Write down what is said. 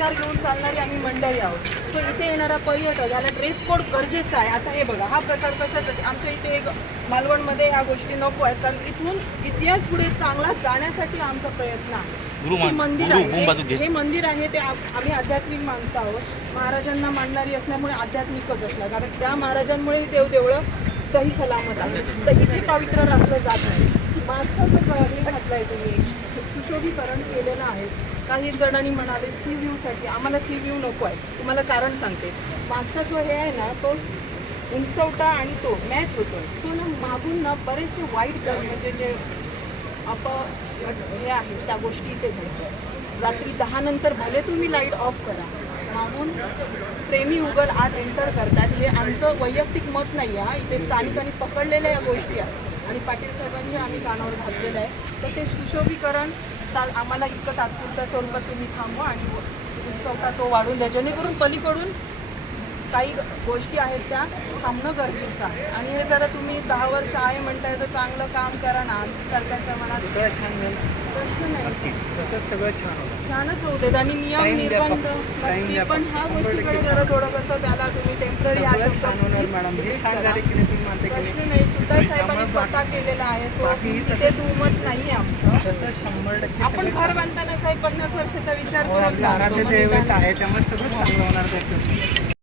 विचार घेऊन चालणारी आम्ही मंडळी आहोत. सो इथे येणारा पर्यटक याला ड्रेस कोड गरजेचा आहे. आता हे बघा, हा प्रकार कशासाठी आमच्या इथे एक मालवणमध्ये ह्या गोष्टी नको आहेत, कारण इथून इतिहास पुढे चांगला जाण्यासाठी आमचा प्रयत्न आहे. हे मंदिर आहे, हे मंदिर आहे ते आम्ही आध्यात्मिक माणसं आहोत. महाराजांना मानणारी असल्यामुळे आध्यात्मिकच असणार, कारण त्या महाराजांमुळे देवदेवळं सही सलामत आहे. तर इथे पवित्र राखलं जात नाही. माणसाचं हे घातलंय तुम्ही, सुशोभीकरण केलेलं आहे. काही जणांनी म्हणाले सी व्ह्यूसाठी, आम्हाला सी व्ह्यू नको आहे. तुम्हाला कारण सांगते, मागचा जो हे आहे ना तो उंचवटा आणि तो मॅच होतो. सो ना मागून ना बरेचसे वाईट म्हणजे जे हे आहे त्या गोष्टी इथे घडतात. रात्री 10 नंतर भले तुम्ही लाईट ऑफ करा, मागून प्रेमी उगल आत एंटर करतात. हे आमचं वैयक्तिक मत नाही आहे, इथे स्थानिकांनी पकडलेल्या या गोष्टी आहेत आणि पाटील साहेबांचे आम्ही कानावर घातलेलं आहे. तर ते सुशोभीकरण आम्हाला इतकं तात्पुरत्या स्वरूपात तुम्ही थांबवा आणि उंचवटा तो वाढून द्या, जेणेकरून पलीकडून काही गोष्टी आहेत त्या थांबणं गरजेचं आहे. आणि हे जरा तुम्ही 10 वर्ष आहे म्हणताय तर चांगलं काम करा ना. सरकारच्या मनात छान प्रश्न नाही, तसंच सगळं छान होतं. छानच होऊ देत. आणि नियम निर्बंध पण ह्या गोष्टीकडे जरा थोडं कसं त्याला तुम्ही टेम्पररी हा शब्द छान होणार मॅडम. हे छान झाले की नाही तुम्ही मानते की प्रश्न नाही? नाही. सुद्धा साहेबांनी स्वतः केलेला आहे. सो तिथे दुमत नाही आमचं. तसं 100% आपण घर बांधताना साहेब 50 वर्षाचा विचार आपल्या करून घराचे दैवत आहे, त्यामुळे सगळं चांगलं होणार त्याचं.